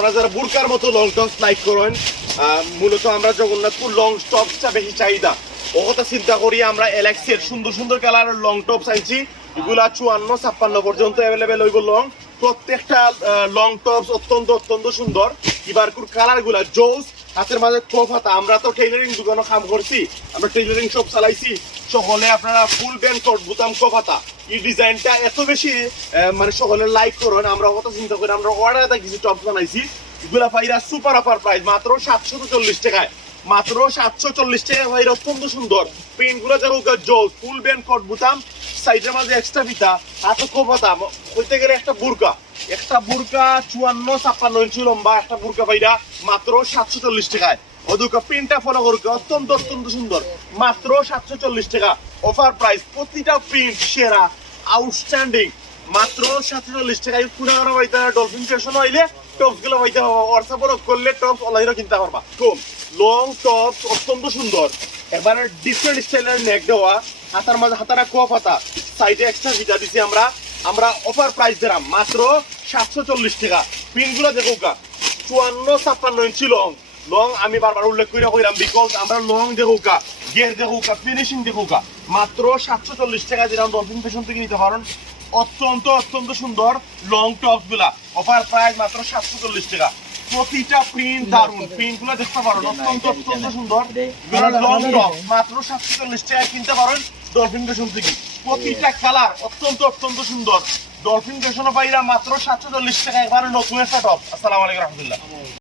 আপনারা যারা বুড়কার মতো লং টপস লাইক করেন মূলত আমরা জগন্নাথপুর লং টপসটা বেশি চাহিদা। ও কথা চিন্তা করি, আমরা এলেক্সের সুন্দর সুন্দর কালার লং টপস আনছি। এগুলা চুয়ান্ন, ছাপ্পান্ন পর্যন্ত অ্যাভেলেবেল হইব লং প্রত্যেকটা লং টপস অত্যন্ত অত্যন্ত সুন্দর। এবারকুর কালারগুলা জোস হাতের মাঝে খোপ হাতা। আমরা তো টেইলারিং দোকানও কাম করছি। আমরা টেইলারিং শপ চালাইছি। সকলে আপনারা ফুল ব্যান্ড কোট বুতাম, খোপ হাতা। এই ডিজাইনটা এত বেশি মানে সকলে লাইক করেন আমরা কত চিন্তা করি আমরা অর্ডার কিছু টপ বানাইছি। এগুলা পাইরা সুপার অফার প্রাইস মাত্র সাতশো চল্লিশ টাকায়। মাত্র সাতশো চল্লিশ টাকা ভাই অত্যন্ত সুন্দর। পেনগুলো যেরকম জোস ফুল ব্যান্ড কোট বুতাম সাইডের মাঝে এক্সট্রা ফিতা হাতে খোপ হাতা, হইতে গেলে একটা বুরকা। একটা বুরকা চুয়ান্ন, ছাপ্পান্ন ইঞ্চি লম্বা একটা বুরকা পাইরা মাত্র সাতশো চল্লিশ টাকায়। ওদুকা প্রিন্টটা ফলো করুক অত্যন্ত অত্যন্ত সুন্দর। মাত্র সাতশো চল্লিশ টাকা। অফার প্রাইস প্রতিটা প্রিন্ট সেরা আউটস্ট্যান্ডিং মাত্র সাতশো চল্লিশ টাকায় পুরা করা পাইতে ডলফিন স্টেশন হইলে টপসগুলো পাইতে হবে। হোয়াটসঅ্যাপ করলে টপস অনলাইনে কিনতে পারবা। কম লং টপস অত্যন্ত সুন্দর। এবারে ডিফারেন্ট স্টাইলের নেক দেওয়া, হাতার মাঝে হাতারা কফ হাতা সাইডে এক্সট্রা ভিজা দিছি আমরা। আমরা অফার প্রাইস দিলাম মাত্র সাতশো চল্লিশ টাকা পিনগুলো দেখো গা চুয়ান্ন ছাপ্পান্ন ইঞ্চি লং লং আমি বারবার উল্লেখ করে কইরাম বিকজ আমরা লং দেখো গা গের দেখো গা ফিনিশিং দেখো গা মাত্র সাতশো চল্লিশ টাকা দিলাম ডলফিন ফ্যাশন থেকে নিতে পারেন অত্যন্ত অত্যন্ত সুন্দর লং টপসগুলা অফার প্রাইস মাত্র সাতশো চল্লিশ টাকা প্রতিটা প্রিন্ট দারুণ প্রিন্টগুলো দেখতে পারেন অত্যন্ত অত্যন্ত সুন্দর লং টপ মাত্র সাতশো চল্লিশ টাকা কিনতে পারেন ডলফিন ফ্যাশন থেকে। প্রতিটা কালার অত্যন্ত অত্যন্ত সুন্দর। ডলফিন ফ্যাশনও পাইরা মাত্র সাতশো চল্লিশ টাকা একবারে নতুন একটা টপ আসসালামু আলাইকুম রহমতুল্লাহ।